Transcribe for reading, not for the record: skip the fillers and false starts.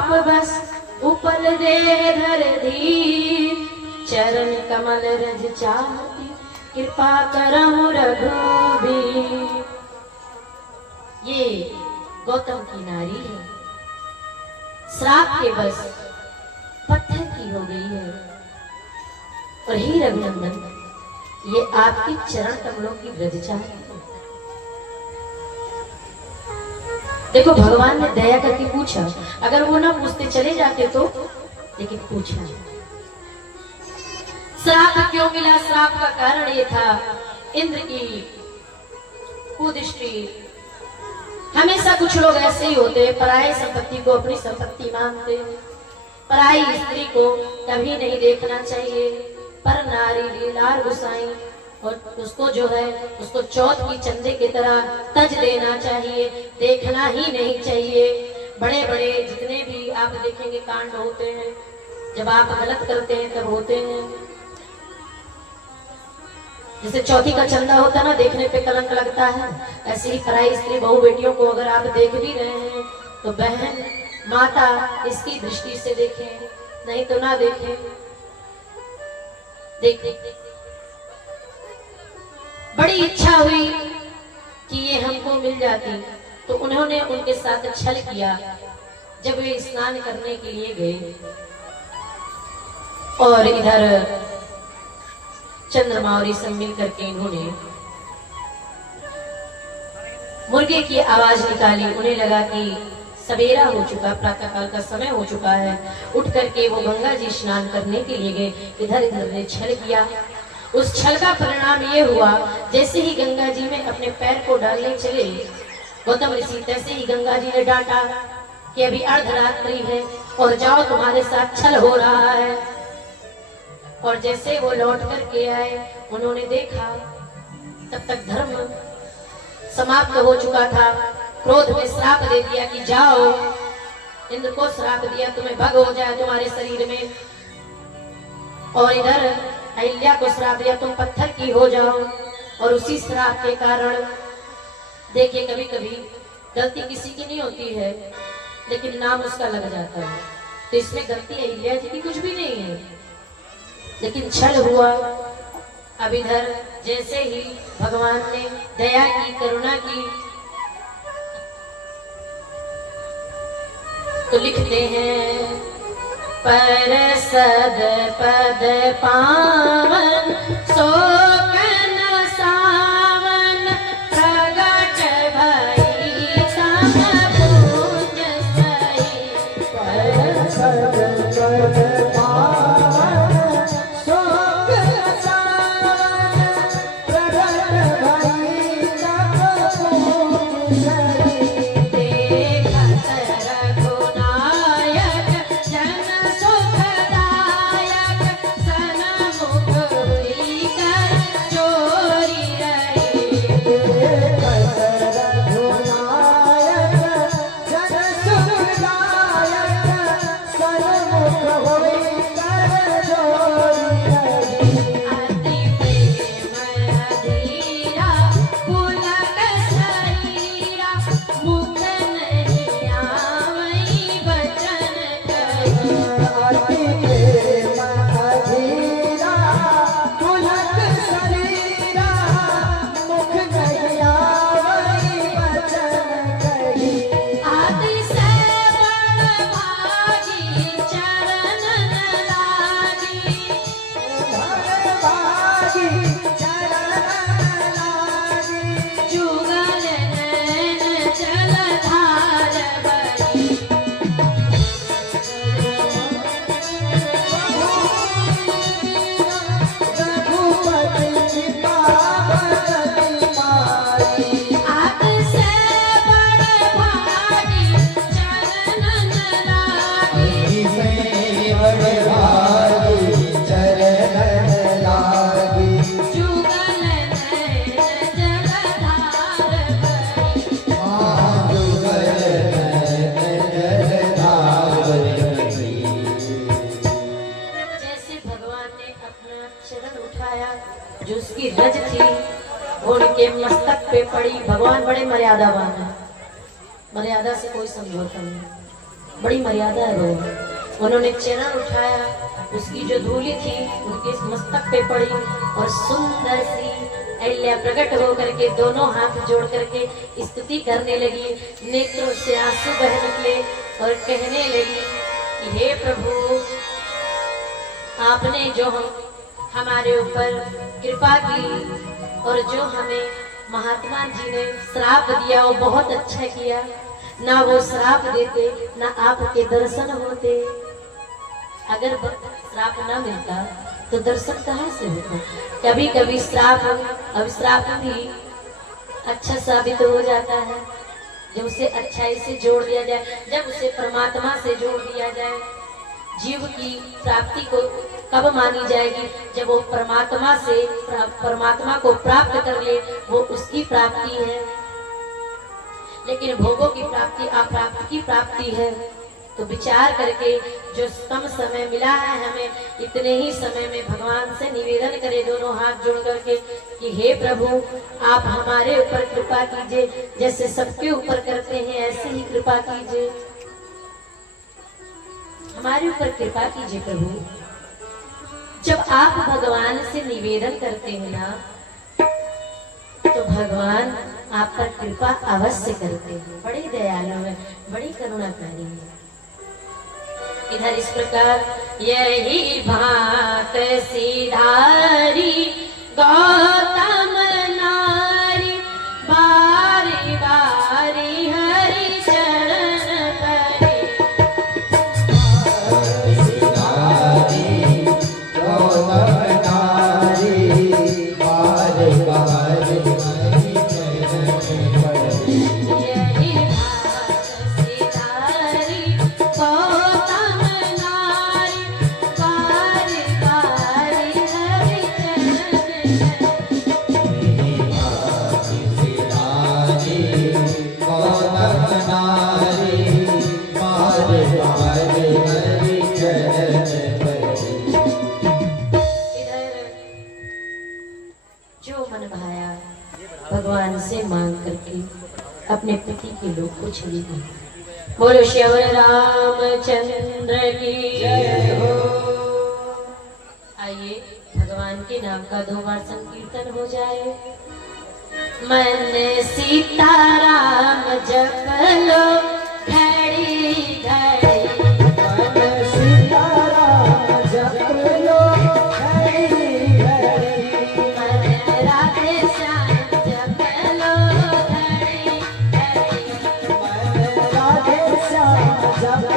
आप बस उपल दे धर धीर, चरण कमल रज चाहती कृपा करहु रघुबीर। ये गौतम की नारी है, श्राप के बस पत्थर की हो गई है। और हे रघुनंदन, ये आपके चरण कमलों की रज चाहती है। देखो भगवान ने दया करके पूछा, अगर वो ना पूछते चले जाते तो, लेकिन पूछा। श्राप क्यों मिला? श्राप का कारण ये था, इंद्र की कुदृष्टि। हमेशा कुछ लोग ऐसे ही होते हैं, पराई संपत्ति को अपनी संपत्ति मानते, पराई स्त्री को कभी नहीं देखना चाहिए। पर नारी लीलार गुसाई, और उसको जो है उसको चौथ की चंदे की तरह तज देना चाहिए, देखना ही नहीं चाहिए। बड़े बड़े जितने भी आप देखेंगे कांड होते हैं, जब आप गलत करते हैं तब होते हैं। जैसे चौथी का चंदा होता है ना, देखने पे कलंक लगता है, ऐसे ही पराई स्त्री बहू बेटियों को अगर आप देख भी रहे हैं तो बहन माता इसकी दृष्टि से देखें, नहीं तो ना देखें। देखें बड़ी इच्छा हुई कि ये हमको मिल जाती, तो उन्होंने उनके साथ छल किया। जब वे स्नान करने के लिए गए और इधर चंद्रमा और सब मिल करके इन्होंने मुर्गे की आवाज निकाली। उन्हें लगा कि सवेरा हो चुका, प्रातः काल का समय हो चुका है। उठ करके वो गंगा जी स्नान करने के लिए गए। इधर इधर ने छल किया। उस छल का परिणाम ये हुआ, जैसे ही गंगा जी में अपने पैर को डालने चले गौतम ऋषि, तैसे ही गंगा जी ने डांटा कि अभी अर्धरात्रि है और जाओ, तुम्हारे साथ छल हो रहा है। और जैसे वो लौट करके आए, उन्होंने देखा तब तक धर्म समाप्त हो चुका था। क्रोध में श्राप दे दिया कि जाओ, इंद्र को श्राप दिया तुम्हें भग हो जाए तुम्हारे शरीर में। और इधर अहिल्या को श्राप दिया तुम पत्थर की हो जाओ। और उसी श्राप के कारण देखिए, कभी कभी गलती किसी की नहीं होती है, लेकिन नाम उसका लग जाता है। तो इसमें गलती अहिल्या जी की कुछ भी नहीं है, लेकिन छल हुआ। अब इधर जैसे ही भगवान ने दया की, करुणा की, तो लिखते हैं पर सद पद पावन सोकन सावन प्रगट भई सम पूज सही। पर सद पद पावन सोकन सावन प्रगट भई सम पूज सही। देखत रघुनायक जन सुखदायक, सनमुख हुई कर चोरी रही। देखत रघुनायक जन सुखदायक, सनमुख हुई कर चोरी रही। अति प्रेम अधीरा पुलक शरीरा, मुख नहीं आवई वचन कही। अति प्रेम अधीरा पुलक शरीरा, मुख नहीं आवई वचन कही। आदि से बड़ भागी चरण न लागी, बड़ भागी चरण न लागी। जुगल नैन जलधार बही, रघुपति कृपा बरति मारी। आद से बड़ भागी चरण न लागी, से बड़ भागी चरण न लागी। जुगल नैन जलधार बही, जुगल नैन जलधार बही। जैसे भगवान ने अपना चरण उठाया, जो उसकी रज थी वो उनके मस्तक पे पड़ी। भगवान बड़े मर्यादावान है, मर्यादा से कोई समझौता नहीं। बड़ी मर्यादा है वो। उन्होंने चरण उठाया, उसकी जो धूली थी उनके मस्तक पे पड़ी और सुंदर सी अहिल्या प्रकट होकर के दोनों हाथ जोड़ करके स्तुति करने लगी। नेत्रों से आंसू बह निकले और कहने लगी कि हे प्रभु, आपने जो हमारे ऊपर कृपा की और जो हमें महात्मा जी ने श्राप दिया वो बहुत अच्छा किया। ना वो श्राप देते ना आपके दर्शन होते। अगर श्राप ना मिलता तो दर्शन कहाँ से होता। कभी कभी श्राप अभिश्राप भी अच्छा साबित हो जाता है जब उसे अच्छाई से जोड़ दिया जाए, जब उसे परमात्मा से जोड़ दिया जाए। जीव की प्राप्ति को कब मानी जाएगी? जब वो परमात्मा को प्राप्त कर ले, वो उसकी प्राप्ति है। लेकिन भोगों की प्राप्ति अप्राप्त की प्राप्ति है। तो विचार करके जो कम समय मिला है हमें, इतने ही समय में भगवान से निवेदन करें दोनों हाथ जोड़ करके कि हे प्रभु, आप हमारे ऊपर कृपा कीजिए। जैसे सबके ऊपर करते हैं ऐसे ही कृपा कीजिए, हमारे ऊपर कृपा कीजिए प्रभु। जब आप भगवान से निवेदन करते हैं ना, तो भगवान आप पर कृपा अवश्य करते हैं। बड़ी दयालु है, बड़ी करुणाकारी है। इधर इस प्रकार यही भात सिधारी गौतम नारी, बारी बारी हरि चरण परी। सिधारी गौतम नारी, बारी बारी हरि चरण परी। यही भात सिधारी गौतम नारी, बारी बारी हरि चरण परी। सिधारी गौतम नारी, बारी बारी हरि चरण परी। इधर जो मन भाया भगवान से मांग करके अपने पति के लोग को चली गई। बोलो श्याम रामचंद्र की जय हो। आइए भगवान के नाम का 2 बार संकीर्तन हो जाए। मन सीताराम जप लो घड़ी घड़ी, मन सीताराम जप लो घड़ी घड़ी। मन राधे श्याम जप लो घड़ी घड़ी। मन राधे श्याम जप